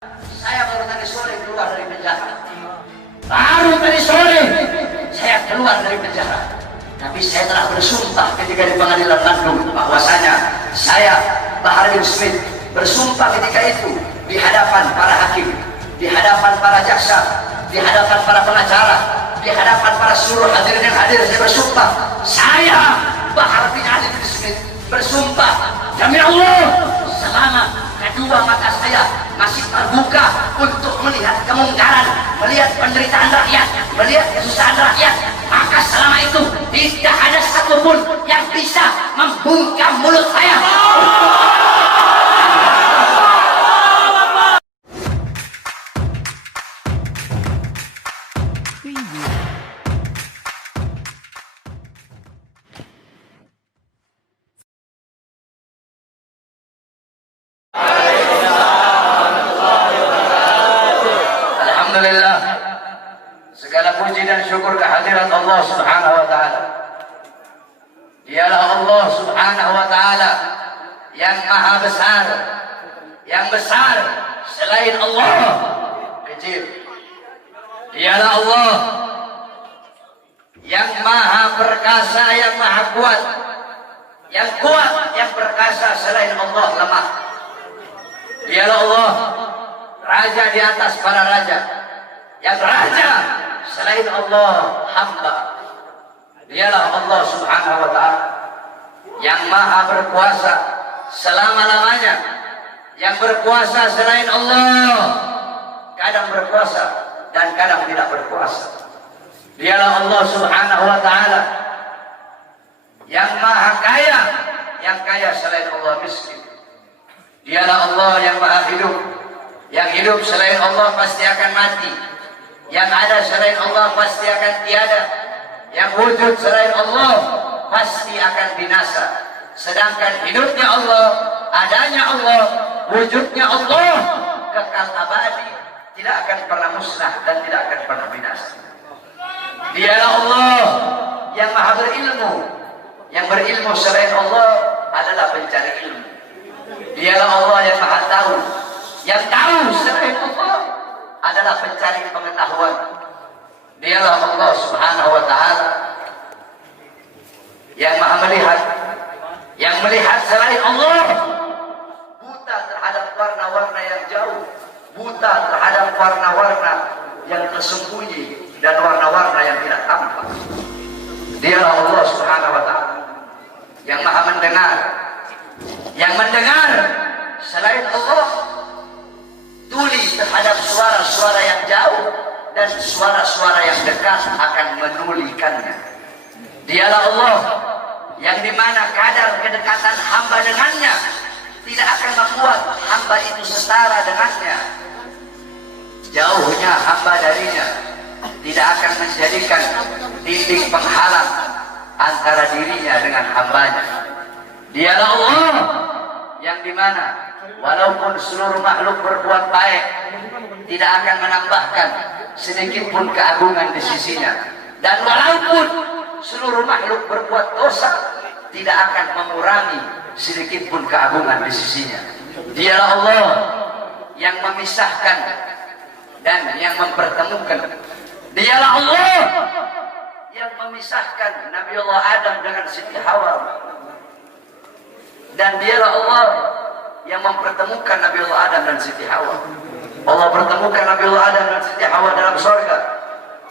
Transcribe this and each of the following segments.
Saya baru tadi sore keluar dari penjara. Baru tadi sore saya keluar dari penjara. Tapi saya telah bersumpah ketika di pengadilan Bandung bahwasanya saya Bahar bin Smith bersumpah ketika itu di hadapan para hakim, di hadapan para jaksa, di hadapan para pengacara, di hadapan para seluruh hadirin yang hadir. Saya bersumpah, saya Bahar bin Ali bin Smith bersumpah demi Allah, selama kedua mata saya masih terbuka untuk melihat kemungkaran, melihat penderitaan rakyat, melihat kesusahan rakyat, maka selama itu tidak ada satupun yang bisa membungkam mulut saya. Alhamdulillah, segala puji dan syukur kehadirat Allah Subhanahu wa taala. Dialah Allah Subhanahu wa taala yang maha besar, yang besar selain Allah kecil. Dialah Allah yang maha perkasa, yang maha kuat, yang kuat, yang perkasa selain Allah lemah. Dialah Allah raja di atas para raja, yang raja selain Allah hamba. Dialah Allah Subhanahu wa ta'ala yang maha berkuasa selama-lamanya, yang berkuasa selain Allah kadang berkuasa dan kadang tidak berkuasa. Dialah Allah Subhanahu wa ta'ala yang maha kaya, yang kaya selain Allah miskin. Dialah Allah yang maha hidup, yang hidup selain Allah pasti akan mati, yang ada selain Allah pasti akan tiada, yang wujud selain Allah pasti akan binasa. Sedangkan hidupnya Allah, adanya Allah, wujudnya Allah kekal abadi, tidak akan pernah musnah dan tidak akan pernah binasa. Dialah Allah yang maha berilmu, yang berilmu selain Allah adalah pencari ilmu. Dialah Allah yang maha tahu, yang tahu selain Allah adalah pencari pengetahuan. Dialah Allah Subhanahu wa ta'ala yang maha melihat, yang melihat selain Allah buta terhadap warna-warna yang jauh, buta terhadap warna-warna yang tersembunyi dan warna-warna yang tidak tampak. Dialah Allah Subhanahu wa ta'ala yang maha mendengar, yang mendengar selain Allah tuli terhadap suara-suara yang jauh dan suara-suara yang dekat akan menulikannya. Dialah Allah yang dimana kadar kedekatan hamba dengannya tidak akan membuat hamba itu setara dengannya. Jauhnya hamba darinya tidak akan menjadikan dinding penghalang antara dirinya dengan hambanya. Dialah Allah yang dimana walaupun seluruh makhluk berbuat baik tidak akan menambahkan sedikit pun keagungan di sisinya, dan walaupun seluruh makhluk berbuat dosa tidak akan mengurangi sedikit pun keagungan di sisinya. Dialah Allah yang memisahkan dan yang mempertemukan. Dialah Allah yang memisahkan Nabi Allah Adam dengan Siti Hawa, dan dialah Allah yang mempertemukan Nabi Allah Adam dan Siti Hawa. Allah pertemukan Nabi Allah Adam dan Siti Hawa dalam surga,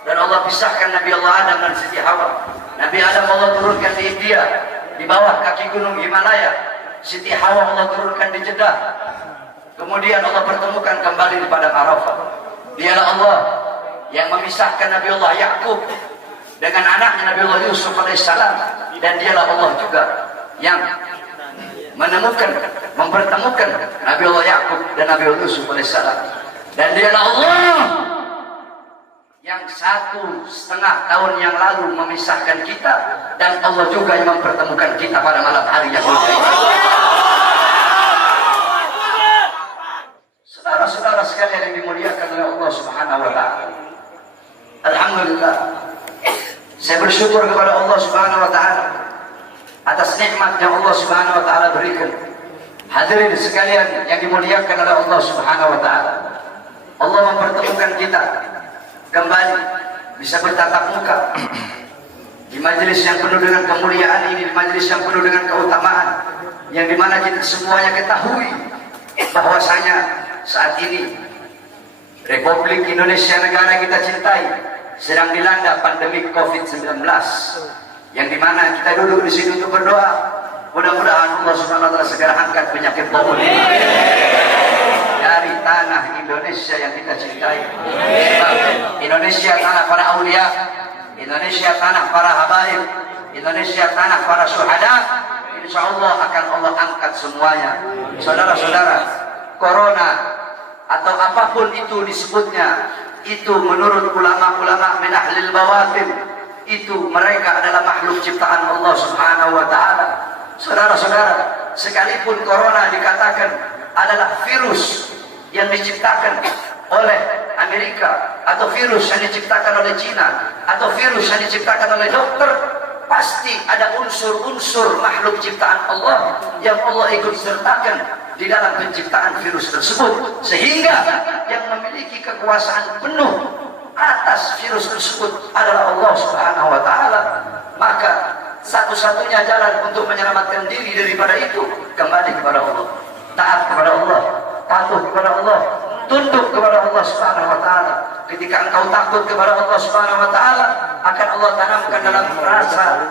dan Allah pisahkan Nabi Allah Adam dan Siti Hawa. Nabi Adam Allah turunkan di India, di bawah kaki gunung Himalaya. Siti Hawa Allah turunkan di Jeddah. Kemudian Allah pertemukan kembali di padang Arafah. Dialah Allah yang memisahkan Nabi Allah Yakub dengan anaknya Nabi Allah Yusuf alaihissalam, dan dialah Allah juga yang menemukan, mempertemukan Nabi Allah Yakub dan Nabi Allah Yusuf alaihissalam. Dan dialah Allah yang 1,5 tahun yang lalu memisahkan kita, dan Allah juga yang mempertemukan kita pada malam hari yang mulia ini. Saudara-saudara sekalian yang dimuliakan oleh Allah Subhanahu wa ta'ala, alhamdulillah, saya bersyukur kepada Allah Subhanahu wa ta'ala atas nikmat yang Allah Subhanahu wa ta'ala berikan. Hadirin sekalian yang dimuliakan oleh Allah Subhanahu wa ta'ala, menguatkan kita kembali bisa bertatap muka di majelis yang penuh dengan kemuliaan ini, di majelis yang penuh dengan keutamaan, yang dimana kita semuanya ketahui bahwasanya saat ini Republik Indonesia, negara kita cintai, sedang dilanda pandemi COVID-19, yang dimana kita duduk di sini untuk berdoa. Mudah-mudahan Allah Subhanahu wa Ta'ala segera angkat penyakit COVID dari tanah Indonesia yang kita cintai. Sebab Indonesia tanah para aulia, Indonesia tanah para habaib, Indonesia tanah para syuhada. Insya Allah akan Allah angkat semuanya. Saudara-saudara, corona atau apapun itu disebutnya, itu menurut ulama-ulama min ahlil bawatin, itu mereka adalah makhluk ciptaan Allah Subhanahu wa Ta'ala. Saudara-saudara, sekalipun corona dikatakan adalah virus yang diciptakan oleh Amerika, atau virus yang diciptakan oleh Cina, atau virus yang diciptakan oleh dokter, pasti ada unsur-unsur makhluk ciptaan Allah yang Allah ikut sertakan di dalam penciptaan virus tersebut, sehingga yang memiliki kekuasaan penuh atas virus tersebut adalah Allah Subhanahu wa Ta'ala. Maka satu-satunya jalan untuk menyelamatkan diri daripada itu kembali kepada Allah, taat kepada Allah, patuh kepada Allah, tunduk kepada Allah Subhanahu wa Ta'ala. Ketika engkau takut kepada Allah Subhanahu wa Ta'ala, akan Allah tanamkan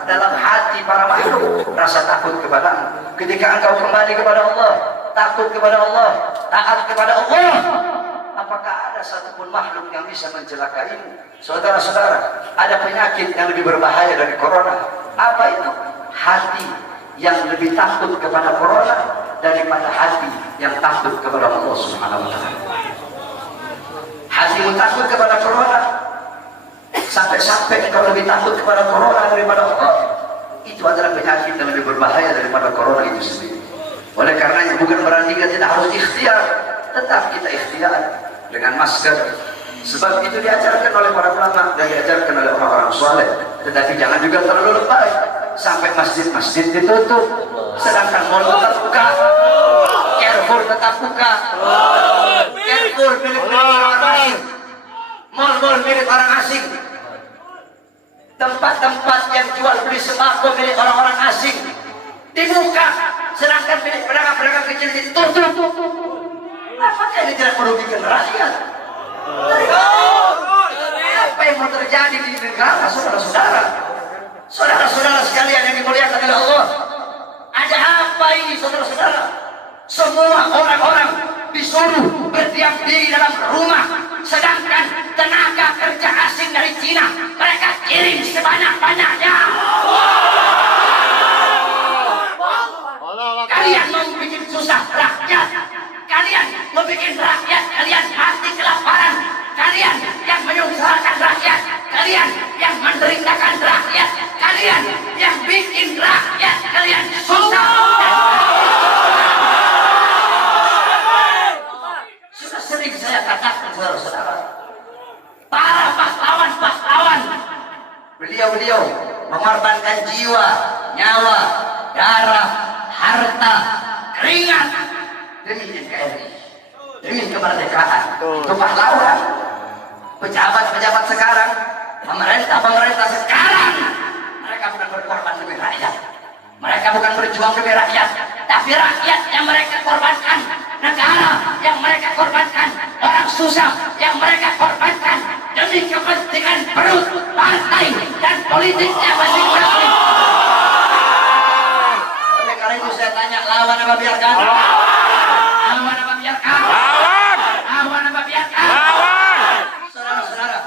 dalam hati para makhluk rasa takut kepada. Ketika engkau kembali kepada Allah, takut kepada Allah, taat kepada Allah, apakah ada satupun makhluk yang bisa mencelakaimu? Saudara-saudara, ada penyakit yang lebih berbahaya dari corona. Apa itu? Hati yang lebih takut kepada corona daripada hati yang takut kepada Allah Subhanahu wa Ta'ala. Hatimu takut kepada corona, sampai-sampai engkau lebih takut kepada corona daripada Allah. Itu adalah penyakit yang lebih berbahaya daripada corona itu sendiri. Oleh karenanya bukan berarti kita tidak harus ikhtiar, tetap kita ikhtiar dengan masker. Sebab itu diajarkan oleh para ulama dan diajarkan oleh orang-orang soleh. Tetapi jangan juga terlalu lebay sampai masjid-masjid ditutup, sedangkan mal tetap buka, Carrefour tetap buka, Carrefour milik orang asing, mal-mal milik orang asing, tempat-tempat yang jual beli sembako milik orang-orang asing dibuka, sedangkan milik pedagang-pedagang kecil ditutup. Apakah ini tidak merugikan rakyat? Apa yang mau terjadi di negara, saudara-saudara? Saudara-saudara sekalian yang dimuliakan oleh Allah, ada apa ini, saudara-saudara? Semua orang-orang disuruh berdiam diri dalam rumah, sedangkan tenaga kerja asing dari Cina mereka kirim sebanyak-banyaknya. Kalian mau bikin susah rakyat, kalian mau bikin rakyat kalian mati kelaparan, kalian yang menyusahkan rakyat, kalian yang menderitakan rakyat, kalian yang bikin rakyat kalian susah. Sudah sering saya katakan, saudara-saudara, para pahlawan-pahlawan, beliau-beliau mengorbankan jiwa, nyawa, darah, harta, keringat demi NKRI, demi kemerdekaan. Itu pahlawan. Pejabat-pejabat sekarang, pemerintah sekarang, mereka bukan berkorban demi rakyat, mereka bukan berjuang demi rakyat, tapi rakyat yang mereka korbankan, negara yang mereka korbankan, orang susah yang mereka korbankan demi kepentingan perut, partai, dan politiknya masing-masing. Oleh karena itu saya tanya, lawan apa biarkan? Lawan apa biarkan? Lawan apa biarkan? Saudara-saudara,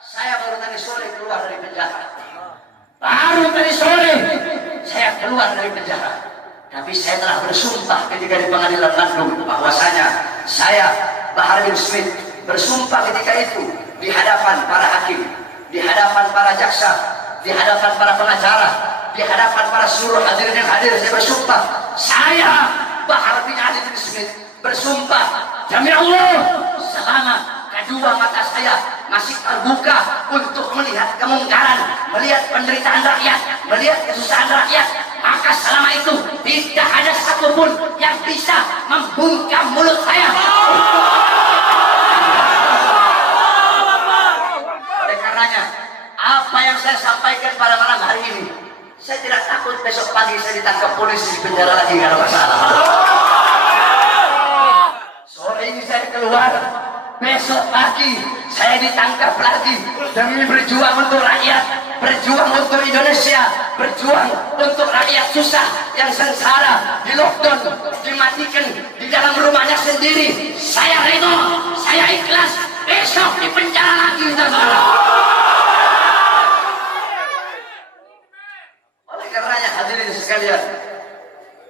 saya baru tadi sore keluar dari penjara. Baru tadi sore saya keluar dari penjara. Tapi saya telah bersumpah ketika di pengadilan Bandung bahwasanya saya, Bahar bin Smith, bersumpah ketika itu di hadapan para hakim, di hadapan para jaksa, di hadapan para pengacara, di hadapan para seluruh hadirin yang hadir. Saya bersumpah, saya, Bahar bin Ali bin Smith, bersumpah demi Allah, selama kedua mata saya masih terbuka untuk melihat kemungkaran, melihat penderitaan rakyat, melihat kesusahan rakyat, maka selama itu tidak ada satupun yang bisa membungkam mulut saya. besok pagi saya ditangkap polisi di penjara lagi nggak ada masalah. Sore ini saya keluar, besok pagi saya ditangkap lagi demi berjuang untuk rakyat, berjuang untuk Indonesia, berjuang untuk rakyat susah yang sengsara, di lockdown, dimatikan di dalam rumahnya sendiri. Saya ridho, saya ikhlas, besok di penjara lagi. Oleh karenanya hadirin sekalian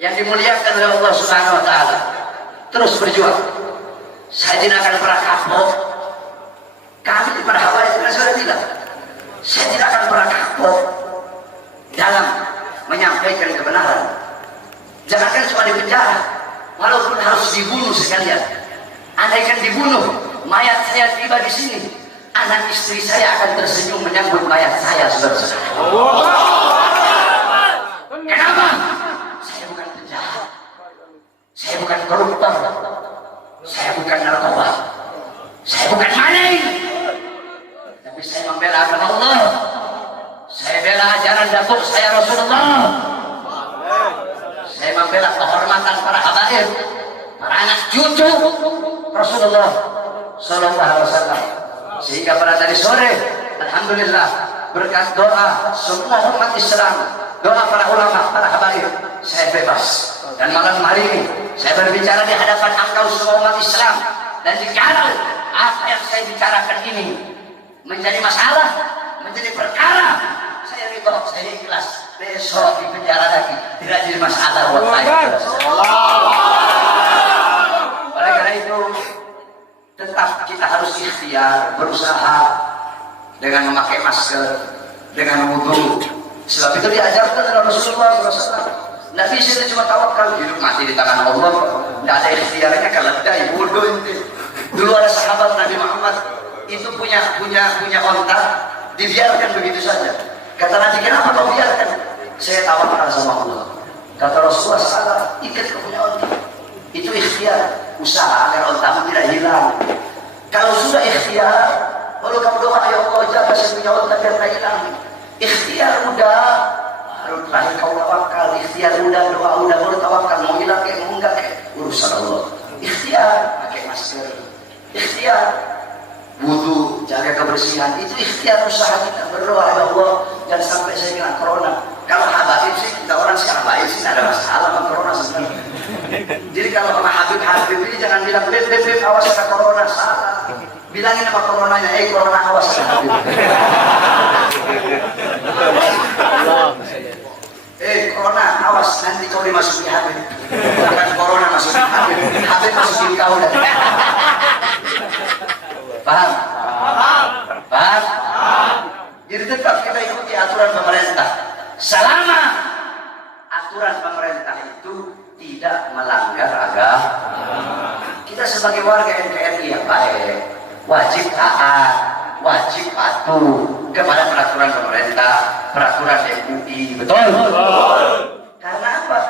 yang dimuliakan oleh Allah Subhanahu wa taala, terus berjuang. Saya tidak akan pernah kapok. Kami di para habaib sudah bilang, saya tidak akan pernah kapok dalam menyampaikan kebenaran. Jangankan cuma di penjara, walaupun harus dibunuh sekalian. Andaikan dibunuh, mayat saya tiba di sini, anak istri saya akan tersenyum menyambut mayat saya, saudara-saudara. Kenapa? Saya bukan penjahat, saya bukan koruptor, saya bukan narkoba, saya bukan maling, tapi saya membela agama Allah. Saya bela ajaran datuk saya Rasulullah. Saya membela kehormatan para habaib, para anak cucu Rasulullah Sallallahu Alaihi Wasallam. Sehingga pada tadi sore, alhamdulillah, berkat doa semua umat Islam, doa para ulama, para habaib, saya bebas. Dan malam hari ini saya berbicara di hadapan engkau semua umat Islam. Dan jikalau apa yang saya bicarakan ini menjadi masalah, menjadi perkara, saya ridho, saya ikhlas. Besok di penjara lagi tidak jadi masalah buat saya. Oleh karena itu tetap kita harus ikhtiar, berusaha dengan memakai masker, dengan wudu. Sebab itu diajarkan oleh Rasulullah SAW. Nabi bisa cuma tawakal, hidup mati di tangan Allah, tidak ada ikhtiarnya. Kalau tidak bodoh itu. Dulu ada sahabat Nabi Muhammad itu punya onta, dibiarkan begitu saja. Kata Nabi, kenapa kau biarkan? Saya tawakal sama Allah. Kata Rasulullah, salah, ikat kau punya onta. Itu ikhtiar, usaha agar ontamu tidak hilang. Kalau sudah ikhtiar, lalu kamu doa, ya Allah jaga saya punya onta biar tidak hilang. Ikhtiar udah, baru terakhir kau tawakal. Ikhtiar udah, doa udah, baru tawakal. Mau hilang kayak mau enggak kayak urusan Allah. Ikhtiar, pakai masker. Ikhtiar, wudu, jaga kebersihan. Itu ikhtiar usaha kita, berdoa ya Allah jangan sampai saya kena corona. Kalau habaib sih, kita orang sih habaib sih tidak ada masalah sama corona sebenarnya. Jadi kalau sama Habib ini jangan bilang beb awas ada corona, salah. Bilangin apa coronanya, corona awas ada Habib. Corona awas nanti kau dimasuki Habib. Bukan corona masuki Habib, Habib masukin kau dan. Paham? Paham? Jadi tetap kita ikuti aturan pemerintah. Selama aturan pemerintah itu tidak melanggar agama. Kita sebagai warga NKRI yang baik, wajib taat, wajib patuh kepada peraturan pemerintah, peraturan MUI. Betul? Karena apa?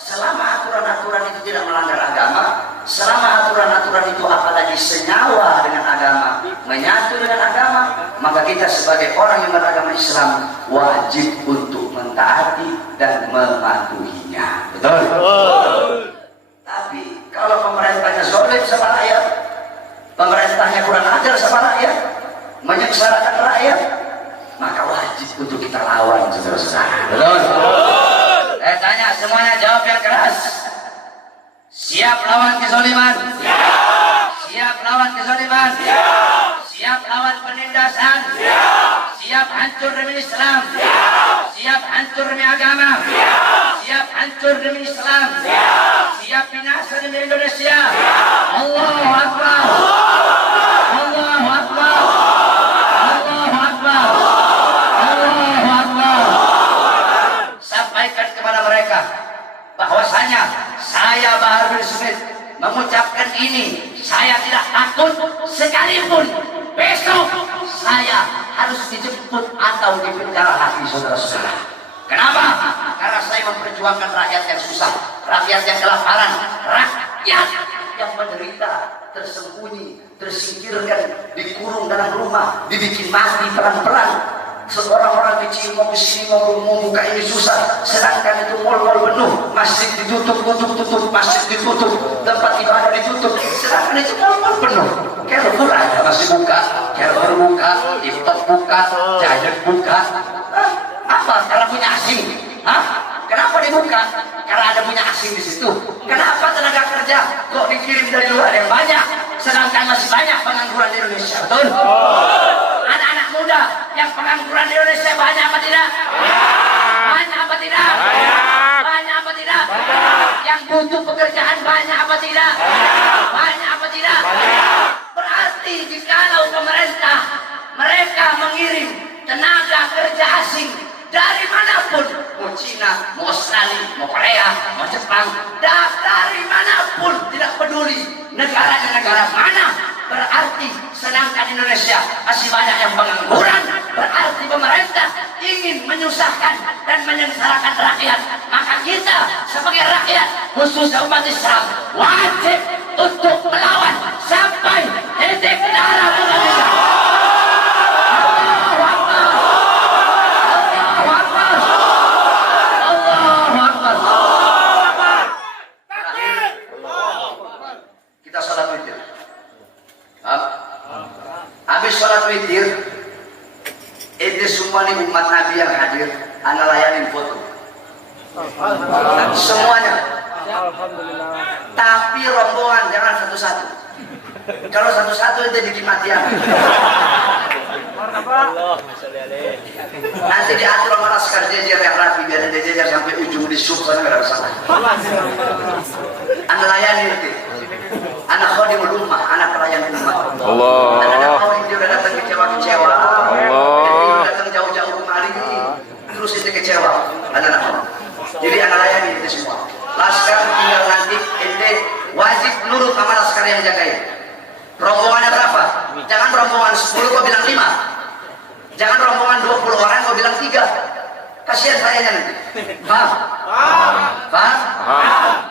Selama aturan-aturan itu tidak melanggar agama, selama aturan-aturan itu apalagi senyawa dengan agama, menyatu dengan agama, maka kita sebagai orang yang beragama Islam wajib untuk mentaati dan mematuhinya. Betul? Tapi kalau pemerintahnya zalim sama rakyat, pemerintahnya kurang ajar sama rakyat, menyengsarakan rakyat, maka wajib untuk kita lawan, saudara-saudara. Betul? Saya tanya semuanya, jawab yang keras. Siap lawan kezaliman? Siap. Siap lawan kezaliman? Siap. Siap lawan penindasan? Siap. Siap hancur demi Islam? Siap. Siap hancur demi agama? Siap. Siap hancur demi Islam? Siap. Siap binasa demi Indonesia? Siap. Allahu Akbar. Allahu Akbar. Allahu Akbar. Allahu Akbar. Sampaikan kepada mereka bahwasanya saya Bahar bin Smith mengucapkan ini, saya tidak takut sekalipun besok saya harus dijemput atau dipenjara lagi, saudara-saudara. Kenapa? Karena saya memperjuangkan rakyat yang susah, rakyat yang kelaparan, rakyat yang menderita, tersembunyi, tersingkirkan, dikurung dalam rumah, dibikin mati pelan-pelan. Seorang-orang kecil mau kesini mau buka ini susah, sedangkan itu mal-mal penuh, masjid ditutup, masjid ditutup, tempat ibadah ditutup, sedangkan itu mal-mal penuh. Carrefour ada masih buka, Carrefour buka, TikTok buka, Giant buka. Apa? Karena punya asing. Hah? Kenapa dibuka? Karena ada punya asing di situ. Kenapa tenaga kerja kok dikirim dari luar yang banyak, sedangkan masih banyak pengangguran di Indonesia? Betul? Anak-anak muda yang pengangguran di Indonesia banyak apa tidak? Banyak apa tidak? Banyak apa tidak? Yang butuh pekerjaan banyak apa tidak? Banyak apa tidak? Berarti jikalau pemerintah mereka mengirim tenaga kerja asing dari manapun, mau Cina, mau Australia, mau Korea, mau Jepang, dari manapun, tidak peduli negara mana, berarti sedangkan Indonesia masih banyak yang pengangguran, berarti pemerintah ingin menyusahkan dan menyengsarakan rakyat. Maka kita sebagai rakyat, khususnya umat Islam, wajib untuk melawan sampai titik darah umat Islam. Kita sholat witir. Habis sholat witir, ini semua nih umat Nabi yang hadir, anda layanin foto. Semuanya. Tapi rombongan jangan satu-satu. Kalau satu-satu itu dikimatian. Nanti diatur sama laskar jejer yang rapi, biar ada jejer sampai ujung di sub, sana nggak ada masalah. Anda layani nanti. Anak khodimul ummah, anak pelayan umat. Allah. Anak mau dia udah datang kecewa-kecewa. Allah. Dia datang jauh-jauh kemari, terus itu kecewa. Anak mau. Jadi anak layani itu semua. Laskar tinggal nanti, ente wajib nurut sama laskar yang jagain. Rombongannya berapa? Jangan rombongan 10 kau bilang 5. Jangan rombongan 20 orang kau bilang 3. Kasihan saya nanti. Paham? Paham?